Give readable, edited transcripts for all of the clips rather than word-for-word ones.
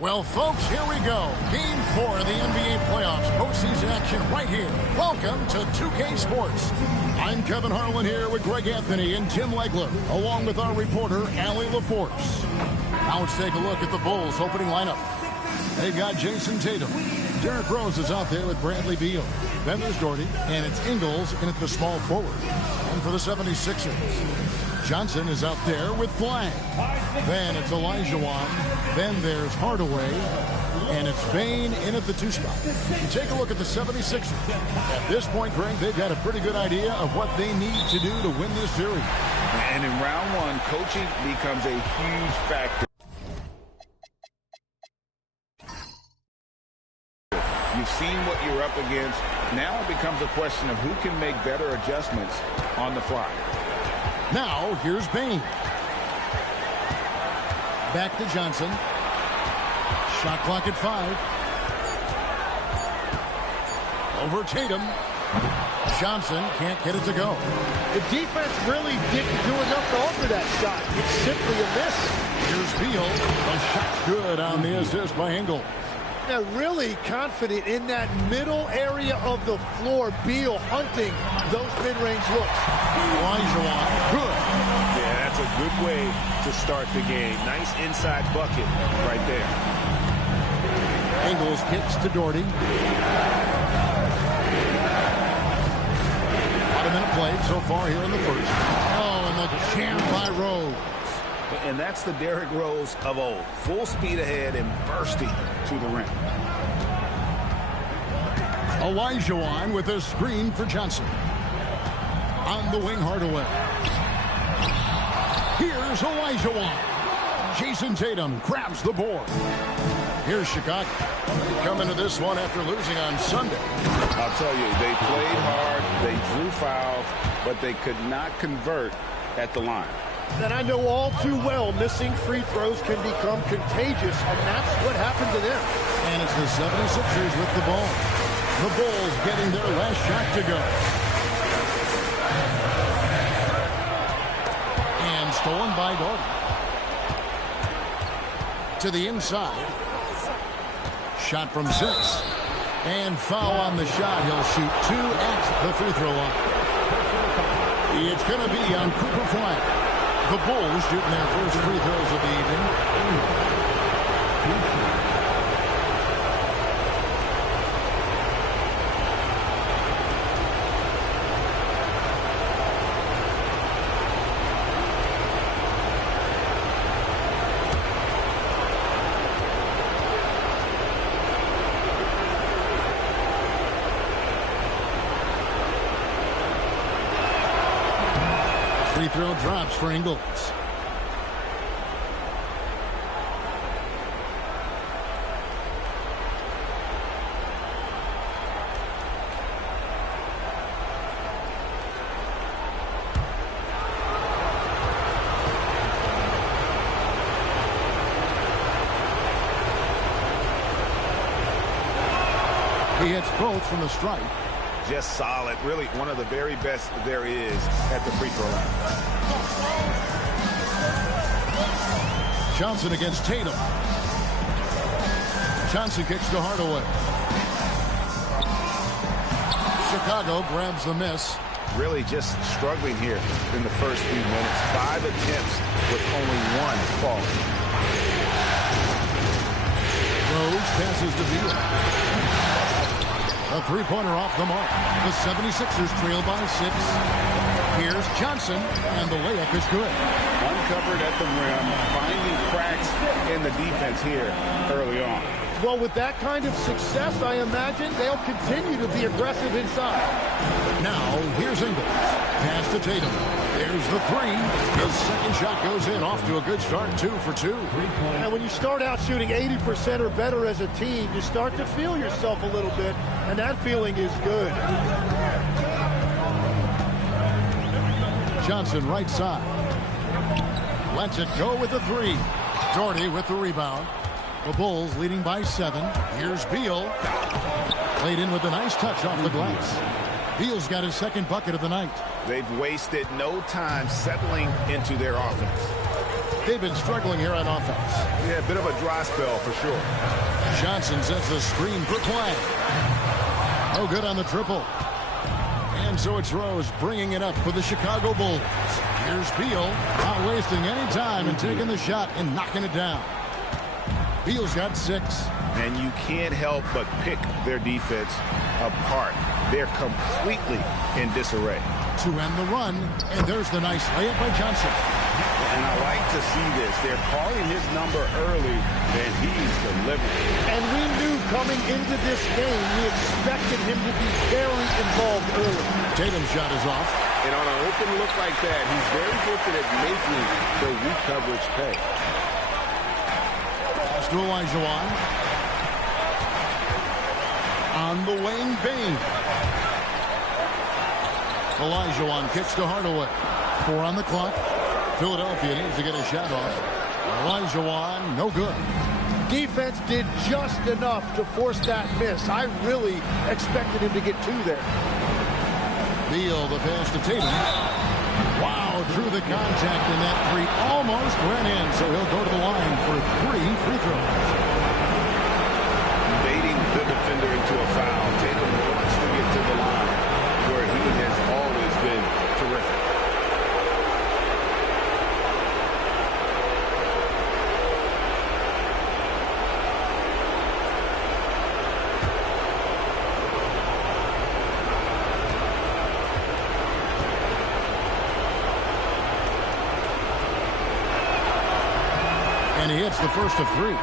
Well, folks, here we go. Game 4 of the NBA playoffs. Postseason action right here. Welcome to 2K Sports. I'm Kevin Harlan here with Greg Anthony and Tim Legler, along with our reporter, Allie LaForce. Now let's take a look at the Bulls' opening lineup. They've got Jason Tatum. Derrick Rose is out there with Bradley Beal. Then there's Doherty, and it's Ingles in at the small forward. And for the 76ers, Johnson is out there with Flag. Then it's Olajuwon. Then there's Hardaway. And it's Bane in at the 2 spot. You take a look at the 76ers. At this point, Greg, they've got a pretty good idea of what they need to do to win this series. And in round 1, coaching becomes a huge factor. You've seen what you're up against. Now it becomes a question of who can make better adjustments on the fly. Now, here's Bane. Back to Johnson. Shot clock at 5. Over Tatum. Johnson can't get it to go. The defense really didn't do enough to alter that shot. It's simply a miss. Here's Beal. The shot's good on the assist by Ingles. They're really confident in that middle area of the floor. Beal hunting those mid-range looks. Olajuwon, good. Yeah, that's a good way to start the game. Nice inside bucket right there. Ingles kicks to Doherty. About a minute played so far here in the first. Oh, and the jam by Rose. And that's the Derrick Rose of old. Full speed ahead and bursting to the rim. Olajuwon with a screen for Johnson. On the wing, Hardaway. Here's Olajuwon. Jason Tatum grabs the board. Here's Chicago. They come into this one after losing on Sunday. I'll tell you, they played hard, they drew fouls, but they could not convert at the line. And I know all too well missing free throws can become contagious, and that's what happened to them. And it's the 76ers with the ball. The Bulls getting their last shot to go. And stolen by Doherty. To the inside. Shot from 6. And foul on the shot. He'll shoot 2 at the free throw line. It's going to be on Cooper Flag. The Bulls shooting their first free throws of the evening. Free throw drops for Ingles. He hits both from the stripe. Just solid. Really one of the very best there is at the free throw line. Johnson against Tatum. Johnson kicks to Hardaway. Chicago grabs the miss. Really just struggling here in the first few minutes. 5 attempts with only 1 falling. Rose passes to Beal. A three-pointer off the mark. The 76ers trail by 6. Here's Johnson, and the layup is good. Uncovered at the rim, finding cracks in the defense here early on. Well, with that kind of success, I imagine they'll continue to be aggressive inside. Now, here's Ingles. Pass to Tatum. There's the 3. His second shot goes in, off to a good start, 2 for 2. And when you start out shooting 80% or better as a team, you start to feel yourself a little bit, and that feeling is good. Johnson right side. Lets it go with the 3. Doherty with the rebound. The Bulls leading by 7. Here's Beal. Played in with a nice touch off the glass. Beal's got his second bucket of the night. They've wasted no time settling into their offense. They've been struggling here on offense. Yeah, a bit of a dry spell for sure. Johnson sets the screen for Clay. No good on the triple. And so it's Rose bringing it up for the Chicago Bulls. Here's Beal, not wasting any time and taking the shot and knocking it down. Beal's got 6. And you can't help but pick their defense apart. They're completely in disarray. To end the run, and there's the nice layup by Johnson. And I like to see this. They're calling his number early, and he's delivering. And we knew coming into this game, we expected him to be very involved early. Tatum's shot is off. And on an open look like that, he's very gifted at making the weak coverage pay. Pass to Olajuwon. On the wing, Bain. Olajuwon kicks to Hardaway. 4 on the clock. Philadelphia needs to get a shot off. Olajuwon, no good. Defense did just enough to force that miss. I really expected him to get 2 there. Beal, the pass to Tatum. Wow, through the contact, and that 3 almost went in, so he'll go to the line for 3 free throws. Baiting the defender into a foul. Tatum wants to get to the line where he has always been terrific. And he hits the first of 3.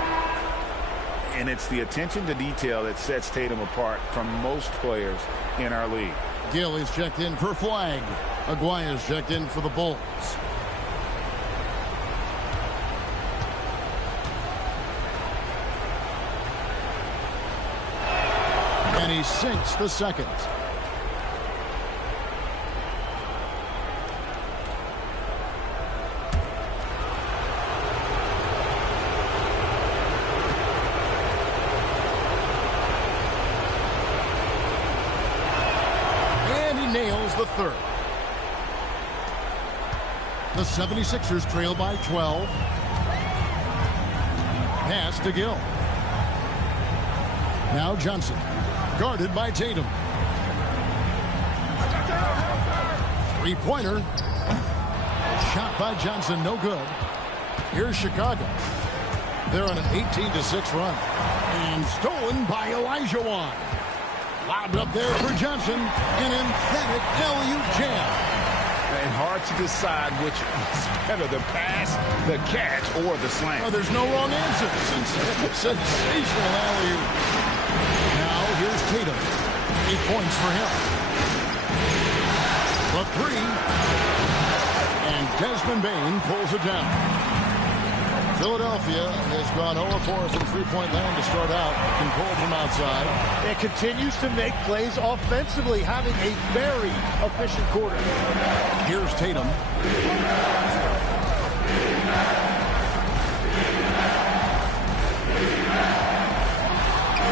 And it's the attention to detail that sets Tatum apart from most players in our league. Gill is checked in for Flag. Aguaya's checked in for the Bulls. And he sinks the second. The third. The 76ers trail by 12. Pass to Gill. Now Johnson. Guarded by Tatum. 3-pointer. Shot by Johnson, no good. Here's Chicago. They're on an 18-6 run. And stolen by Olajuwon. Lobbed up there for Johnson. An emphatic LU jam. And hard to decide which is better, the pass, the catch, or the slam. Oh, there's no wrong answer. Sensational alley-oop. Now here's Tatum. 8 points for him. The 3. And Desmond Bain pulls it down. Philadelphia has gone 0-4 from three-point land to start out. Can pull from outside. It continues to make plays offensively, having a very efficient quarter. Here's Tatum.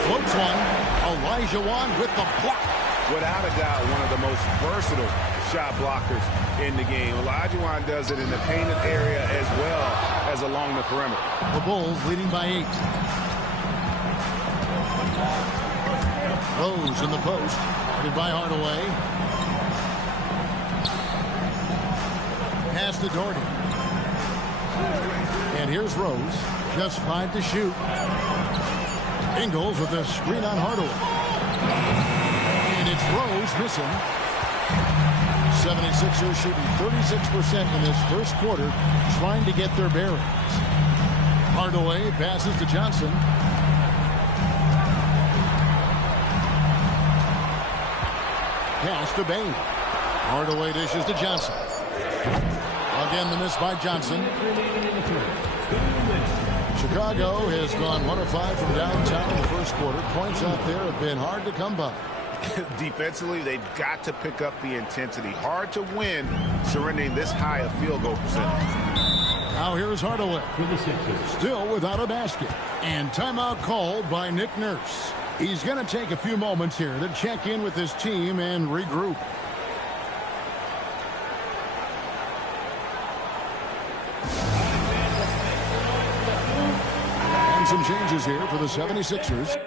Floats one. Olajuwon with the block. Without a doubt, one of the most versatile shot blockers in the game. Olajuwon does it in the painted area as well as along the perimeter. The Bulls leading by 8. Rose in the post. Guarded by Hardaway. Pass to Doherty. And here's Rose. Just 5 to shoot. Ingles with a screen on Hardaway. And it's Rose missing. 76ers shooting 36% in this first quarter, trying to get their bearings. Hardaway passes to Johnson. Pass to Bain. Hardaway dishes to Johnson. Again, the miss by Johnson. Chicago has gone 1 of 5 from downtown in the first quarter. Points out there have been hard to come by. Defensively, they've got to pick up the intensity. Hard to win surrendering this high a field goal percentage. Now here's Hardaway. Still without a basket. And timeout called by Nick Nurse. He's going to take a few moments here to check in with his team and regroup. on some changes here for the 76ers.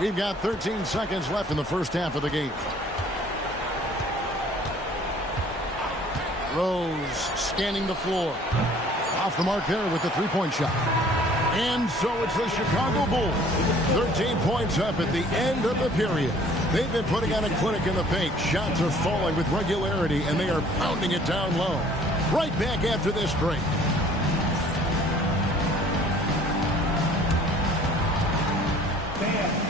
We've got 13 seconds left in the first half of the game. Rose scanning the floor. Off the mark there with the three-point shot. And so it's the Chicago Bulls. 13 points up at the end of the period. They've been putting on a clinic in the paint. Shots are falling with regularity, and they are pounding it down low. Right back after this break.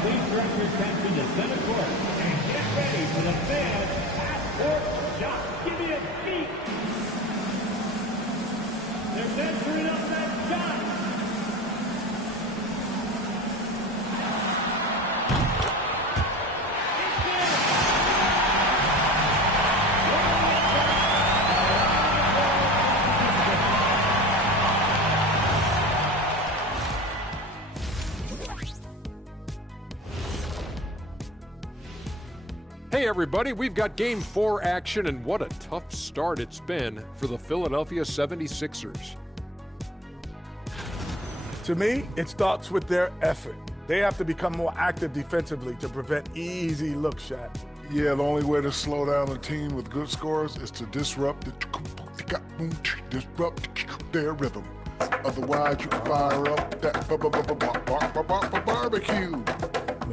Please direct your attention to center court and get ready for the fans' half-court shot. Give me a beat. They're measuring up that shot. Hey everybody, we've got Game 4 action, and what a tough start it's been for the Philadelphia 76ers. To me, it starts with their effort. They have to become more active defensively to prevent easy look shots. Yeah, the only way to slow down a team with good scores is to disrupt their rhythm. Otherwise, you can fire up that barbecue. Man,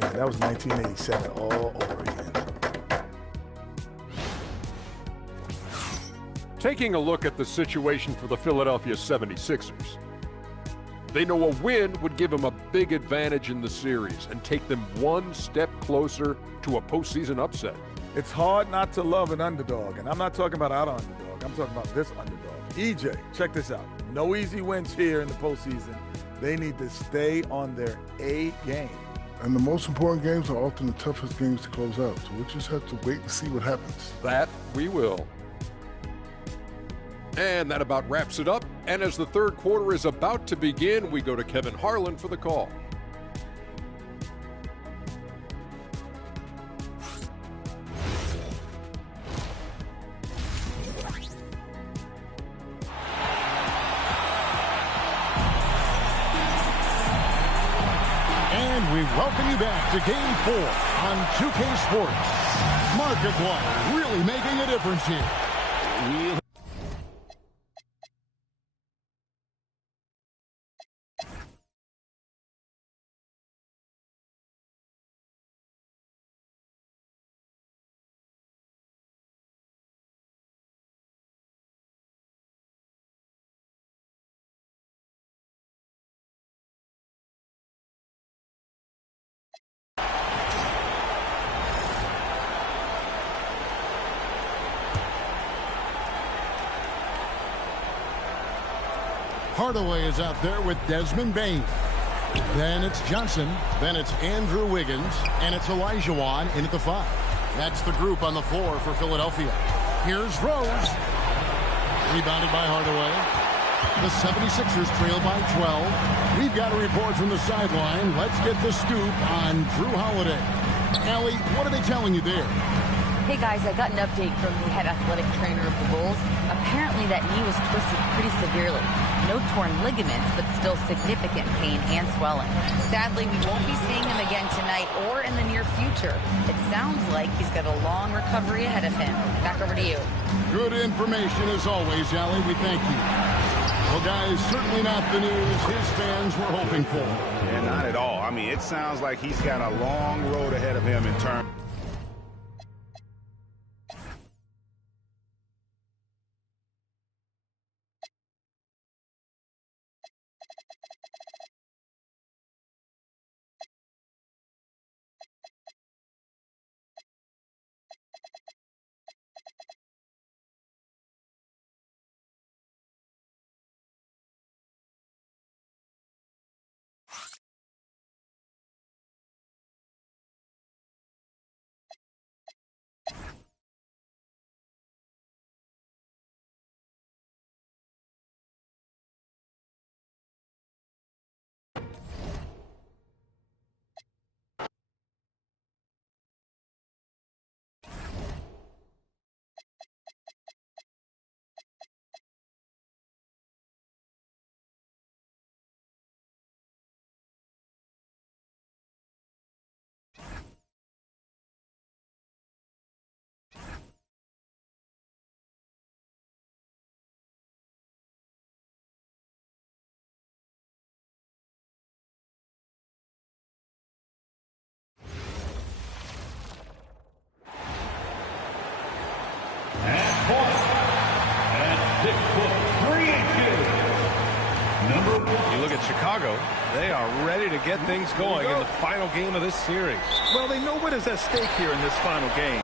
that was 1987 all over again. Taking a look at the situation for the Philadelphia 76ers. They know a win would give them a big advantage in the series and take them one step closer to a postseason upset. It's hard not to love an underdog, and I'm not talking about our underdog. I'm talking about this underdog. EJ, check this out. No easy wins here in the postseason. They need to stay on their A game. And the most important games are often the toughest games to close out, so we'll just have to wait and see what happens. That we will. And that about wraps it up. And as the third quarter is about to begin, we go to Kevin Harlan for the call. And we welcome you back to Game 4 on 2K Sports. Markiplier really making a difference here. Hardaway is out there with Desmond Bain. Then it's Johnson. Then it's Andrew Wiggins. And it's Olajuwon in at the 5. That's the group on the floor for Philadelphia. Here's Rose. Rebounded by Hardaway. The 76ers trail by 12. We've got a report from the sideline. Let's get the scoop on Drew Holiday. Allie, what are they telling you there? Hey guys, I got an update from the head athletic trainer of the Bulls. Apparently that knee was twisted pretty severely. No torn ligaments, but still significant pain and swelling. Sadly, we won't be seeing him again tonight or in the near future. It sounds like he's got a long recovery ahead of him. Back over to you. Good information as always, Allie. We thank you. Well, guys, certainly not the news his fans were hoping for. And not at all. I mean, it sounds like he's got a long road ahead of him in terms Number 1. You look at Chicago, they are ready to get things going in the final game of this series. Well, they know what is at stake here in this final game.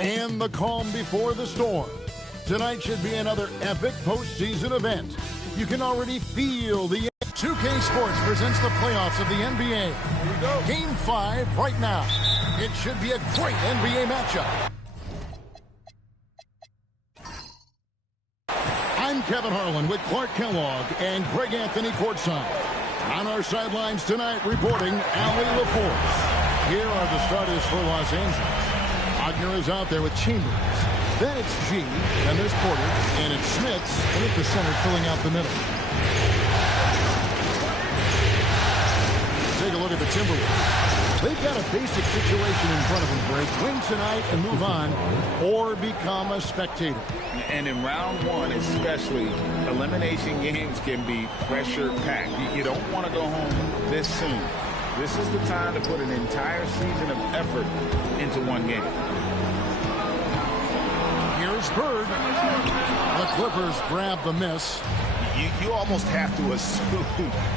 And the calm before the storm. Tonight should be another epic postseason event. You can already feel the 2K Sports presents the playoffs of the NBA. Here we go. Game 5 right now. It should be a great NBA matchup. I'm Kevin Harlan with Clark Kellogg and Greg Anthony courtside. On our sidelines tonight, reporting Allie LaForce. Here are the starters for Los Angeles. Wagner is out there with Chambers. Then it's G. Then there's Porter. And it's Schmitz. And at the center, filling out the middle. Take a look at the Timberwolves. They've got a basic situation in front of them, Greg. Win tonight and move on, or become a spectator. And in round one especially, elimination games can be pressure-packed. You don't want to go home this soon. This is the time to put an entire season of effort into one game. Here's Bird. The Clippers grab the miss. You almost have to assume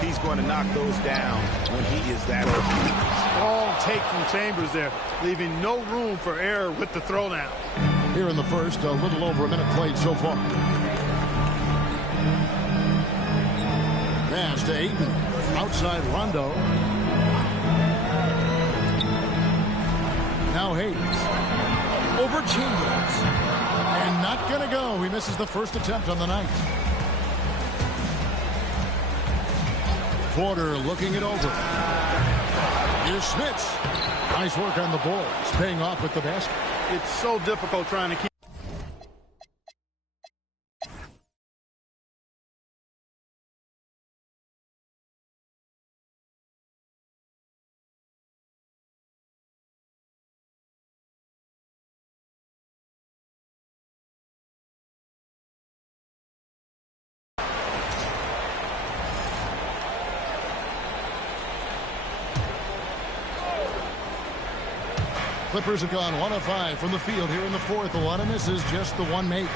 he's going to knock those down when he is that open. Strong take from Chambers there, leaving no room for error with the throwdown. Here in the first, a little over a minute played so far. Pass to Ayton. Outside Rondo. Now Hayes. Over Chambers. And not going to go. He misses the first attempt on the night. Porter looking it over. Here's Schmitz. Nice work on the boards. Paying off with the basket. It's so difficult trying to keep. Clippers have gone 1 of 5 from the field here in the fourth. A lot of misses, just the one make.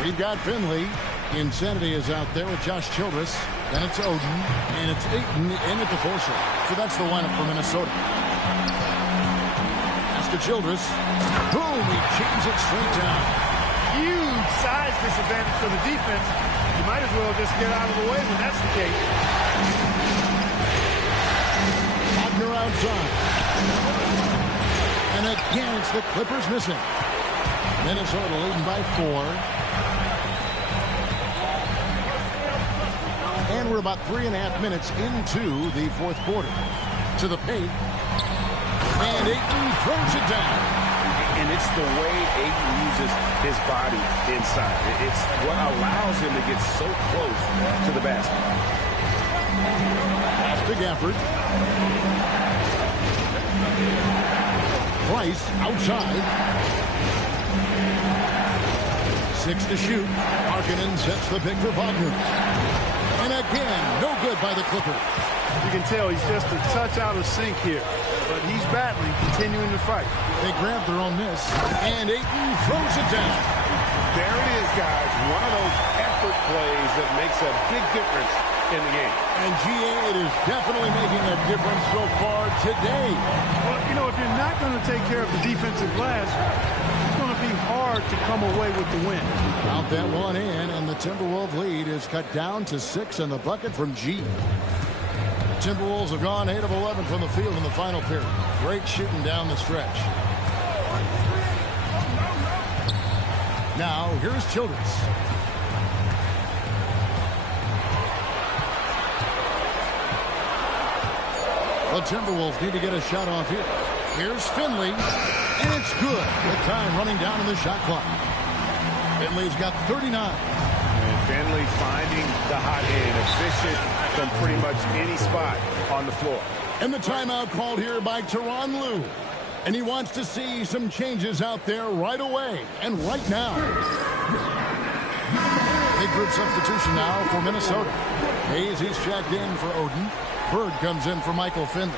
We've got Finley. Insanity is out there with Josh Childress. Then it's Oden. And it's Ayton in at the forcer. So that's the lineup for Minnesota. That's to Childress. Boom! He chains it straight down. Huge size disadvantage for the defense. You might as well just get out of the way when that's the case. Wagner outside. And again, it's the Clippers missing. Minnesota leading by 4. And we're about 3.5 minutes into the fourth quarter. To the paint. And Ayton throws it down. And it's the way Ayton uses his body inside. It's what allows him to get so close to the basket. Pass to Gafford. Price outside. 6 to shoot. Markkanen sets the pick for Wagner. And again, no good by the Clippers. You can tell he's just a touch out of sync here. But he's battling, continuing to fight. They grab their own miss. And Ayton throws it down. There it is, guys. One of those effort plays that makes a big difference in the game. And GA, it is definitely making a difference so far today. Well, you know, if you're not going to take care of the defensive glass, it's going to be hard to come away with the win. Out that one in, and the Timberwolves lead is cut down to 6 in the bucket from G. The Timberwolves have gone 8 of 11 from the field in the final period. Great shooting down the stretch. Now, here's Childress. The Timberwolves need to get a shot off here. Here's Finley, and it's good. The time running down in the shot clock. Finley's got 39. And Finley finding the hot hand, efficient from pretty much any spot on the floor. And the timeout called here by Tyronn Lue. And he wants to see some changes out there right away and right now. Big group substitution now for Minnesota. Hayes, he's checked in for Oden. Bird comes in for Michael Finley.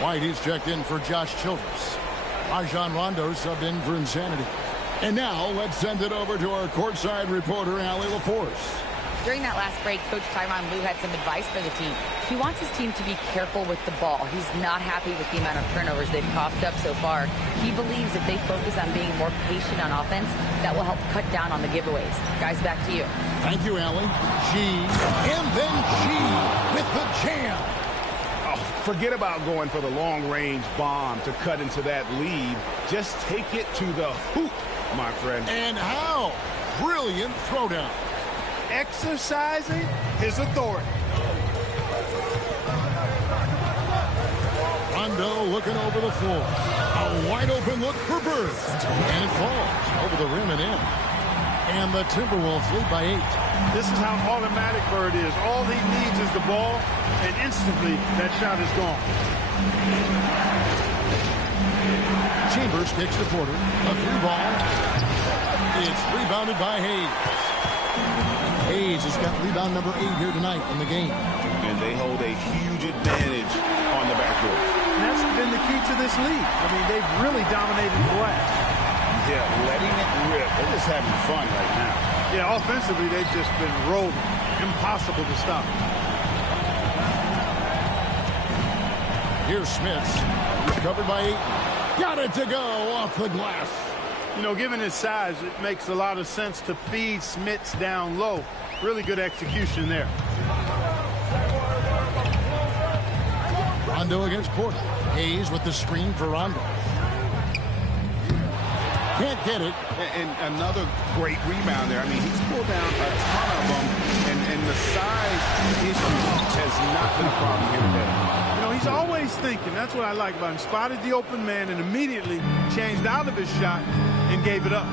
White, he's checked in for Josh Childress. Rajon Rondo subbed in for Insanity. And now let's send it over to our courtside reporter, Allie LaForce. During that last break, Coach Tyronn Lue had some advice for the team. He wants his team to be careful with the ball. He's not happy with the amount of turnovers they've coughed up so far. He believes if they focus on being more patient on offense, that will help cut down on the giveaways. Guys, back to you. Thank you, Allie. G, and then G with the jam. Oh, forget about going for the long-range bomb to cut into that lead. Just take it to the hoop, my friend. And how? Brilliant throwdown. Exercising his authority. Rondo looking over the floor. A wide open look for Bird. And it falls over the rim and in. And the Timberwolves lead by 8. This is how automatic Bird is. All he needs is the ball, and instantly that shot is gone. Chambers kicks to Porter. A 3-ball. It's rebounded by Hayes. Hayes has got rebound number 8 here tonight in the game. And they hold a huge advantage on the backcourt. And that's been the key to this league. I mean, they've really dominated the glass. Yeah, letting it rip. They're just having fun right now. Yeah, offensively, they've just been rolling. Impossible to stop. Here's Smits. He's covered by 8. Got it to go off the glass. You know, given his size, it makes a lot of sense to feed Smits down low. Really good execution there. Rondo against Porter. Hayes with the screen for Rondo. Can't get it. And another great rebound there. I mean, he's pulled down a ton of them, and the size issue has not been a problem here today. You know, he's always thinking. That's what I like about him. Spotted the open man and immediately changed out of his shot and gave it up.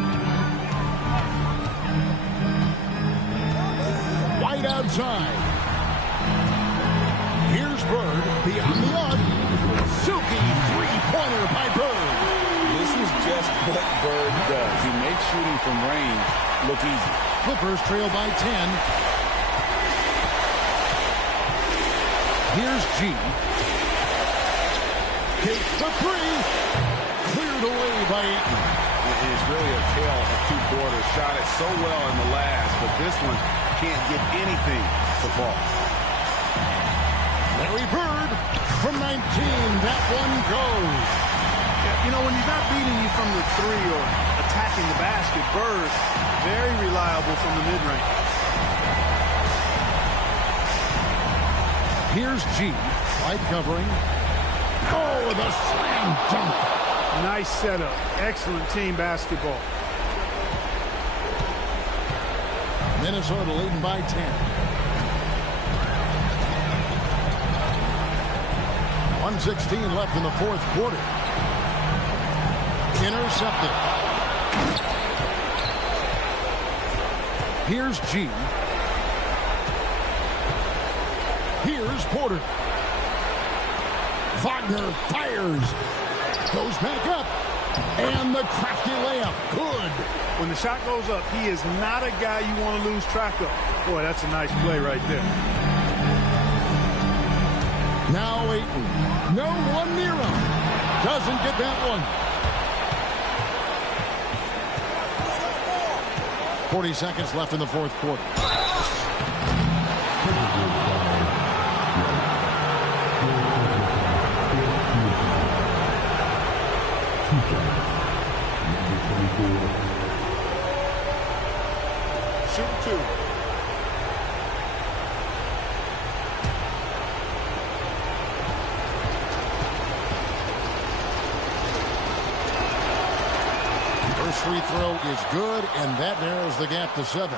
White outside. Here's Bird beyond the arc. Silky three-pointer by Bird. This is just what Bird does. He makes shooting from range look easy. Clippers trail by 10. Here's G. Takes the 3. Cleared away by Ayton. It's really a tale of 2 quarters. Shot it so well in the last, but this one can't get anything to fall. Larry Bird from 19. That one goes. Yeah, you know, when he's not beating you from the 3 or attacking the basket, Bird, very reliable from the mid-range. Here's G. White covering. Oh, with a slam dunk. Nice setup. Excellent team basketball. Minnesota leading by 10. 1:16 left in the 4th quarter. Intercepted. Here's G. Here's Porter. Wagner fires. Goes back up. And the crafty layup. Good. When the shot goes up, he is not a guy you want to lose track of. Boy, that's a nice play right there. Now Ayton. No one near him. Doesn't get that one. 40 seconds left in the 4th quarter. free throw is good, and that narrows the gap to 7.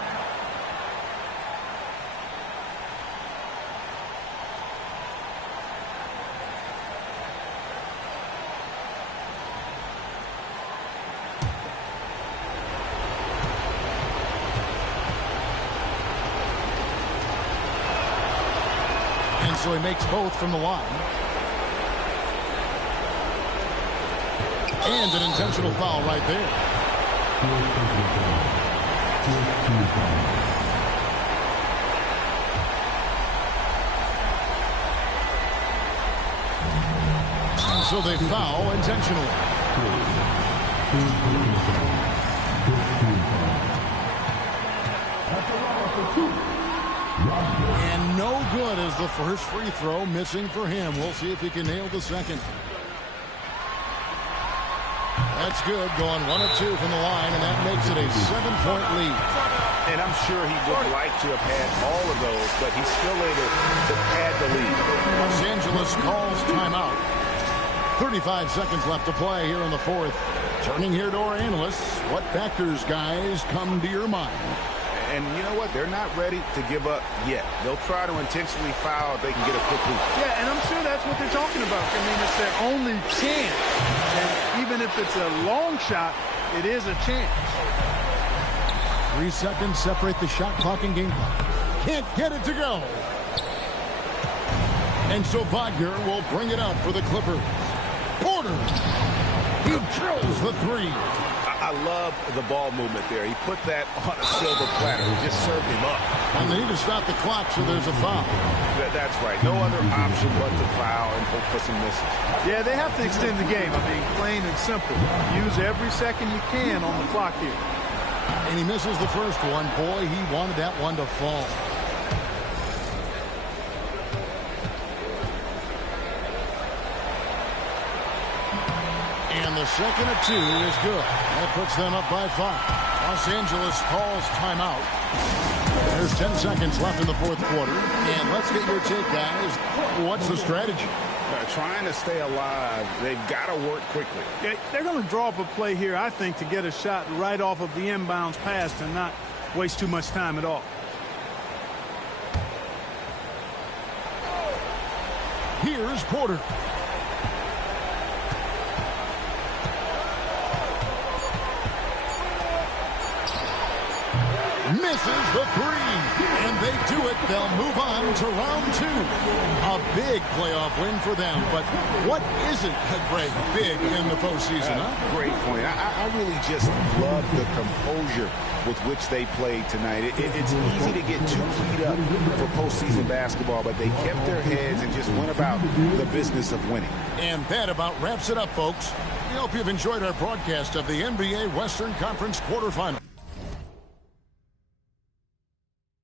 And so he makes both from the line. And an intentional foul right there. And so they foul intentionally. And no good as the first free throw missing for him. We'll see if he can nail the second. That's good, going 1 of 2 from the line, and that makes it a 7-point lead. And I'm sure he would like to have had all of those, but he's still able to pad the lead. Los Angeles calls timeout. 35 seconds left to play here in the fourth. Turning here to our analysts, what factors, guys, come to your mind? And you know what? They're not ready to give up yet. They'll try to intentionally foul if they can get a quick lead. Yeah, and I'm sure that's what they're talking about. I mean, it's their only chance. And even if it's a long shot, it is a chance. 3 seconds separate the shot clock and game clock. Can't get it to go. And so Wagner will bring it up for the Clippers. Porter. He drills the 3. I love the ball movement there. He put that on a silver platter. He just served him up. And they need to stop the clock, so there's a foul. That's right. No other option but to foul and hope for some misses. Yeah, they have to extend the game. I mean, plain and simple. Use every second you can on the clock here. And he misses the first one. Boy, he wanted that one to fall. And the second of 2 is good. That puts them up by 5. Los Angeles calls timeout. There's 10 seconds left in the fourth quarter. And let's get your take, guys. What's the strategy? Trying to stay alive. They've got to work quickly. Yeah, they're going to draw up a play here, I think, to get a shot right off of the inbounds pass and not waste too much time at all. Here's Porter. Misses the 3. And they do it. They'll move on to round 2. A big playoff win for them. But what isn't, Greg, big in the postseason, huh? Great point. I really just love the composure with which they played tonight. It's easy to get too keyed up for postseason basketball, but they kept their heads and just went about the business of winning. And that about wraps it up, folks. We hope you've enjoyed our broadcast of the NBA Western Conference quarterfinals.